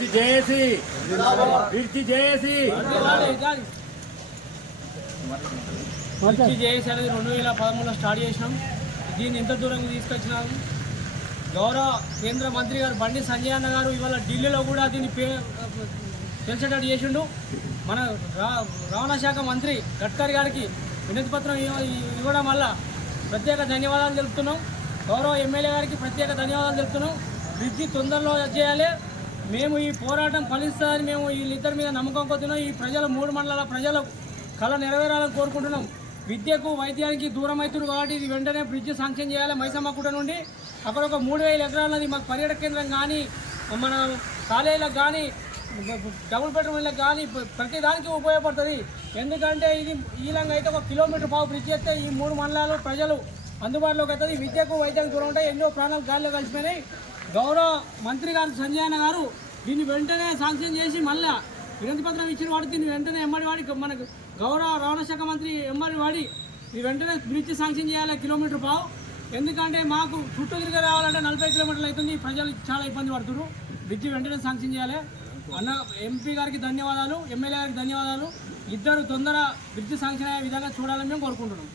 JAC అనేది 2013లో start చేసినాం. దీన్ని ఎంత దూరం తీసుకొచ్చినాం. గౌరవ కేంద్ర మంత్రి గారు బండి సంజయ్ అన్న గారు ఇవాళ ఢిల్లీలో కూడా దీన్ని తెలిసేటట్టు చేసిండు. మన రవాణా శాఖ మంత్రి గడ్కరీ గారికి వినతి పత్రం ఇవ్వడం వల్ల ప్రత్యేక ధన్యవాదాలు తెలుపుతున్నాం. గౌరవ ఎమ్మెల్యే గారికి ప్రత్యేక ధన్యవాదాలు తెలుపుతున్నాం. బ్రిడ్జి తొందరలో చేయాలి. మేము ఈ పోరాటం ఫలిస్తుందని మేము వీళ్ళిద్దరి మీద నమ్మకం కొద్దున్నాం. ఈ ప్రజల 3 మండలాల ప్రజల కళ నెరవేరాలని కోరుకుంటున్నాం. విద్యకు వైద్యానికి దూరం అవుతుంది కాబట్టి ఇది వెంటనే బ్రిడ్జ్ శాంక్షన్ చేయాలి. మైసమ్మకుట నుండి అక్కడ ఒక 3000 ఎకరాలది మాకు పర్యాటక కేంద్రం కానీ మన కాలేజీలకు కానీ డబుల్ బెడ్రూమ్లకు కానీ ప్రతి దానికి ఉపయోగపడుతుంది. ఎందుకంటే ఇది ఈలంగా అయితే 1 కిలోమీటర్ పావు బ్రిడ్జ్ చేస్తే ఈ 3 మండలాలు ప్రజలు అందుబాటులోకి అవుతుంది. విద్యకు వైద్యానికి దూరం ఉంటాయి. ఎన్నో ప్రాణాలు గాలిలో కలిసిపోయినాయి. గౌరవ మంత్రి గారు సంజయ్ అన్న గారు దీన్ని వెంటనే శాంక్షన్ చేసి మళ్ళీ వినతి పత్రం ఇచ్చిన వాడు దీన్ని వెంటనే ఎమ్మడి వాడి మనకు గౌరవ రవాణా శాఖ మంత్రి ఎమ్మడి వాడి ఇది వెంటనే బ్రిడ్జ్ శాంక్షన్ చేయాలి 1 కిలోమీటర్ పావు. ఎందుకంటే మాకు చుట్టూ తిరిగి రావాలంటే 40 కిలోమీటర్లు అవుతుంది. ప్రజలు చాలా ఇబ్బంది పడుతున్నారు. బ్రిడ్జ్ వెంటనే శాంక్షన్ చేయాలి. అన్న ఎంపీ గారికి ధన్యవాదాలు, ఎమ్మెల్యే గారికి ధన్యవాదాలు. ఇద్దరు తొందర బ్రిడ్జ్ శాంక్షన్ అయ్యే విధంగా చూడాలని మేము కోరుకుంటున్నాం.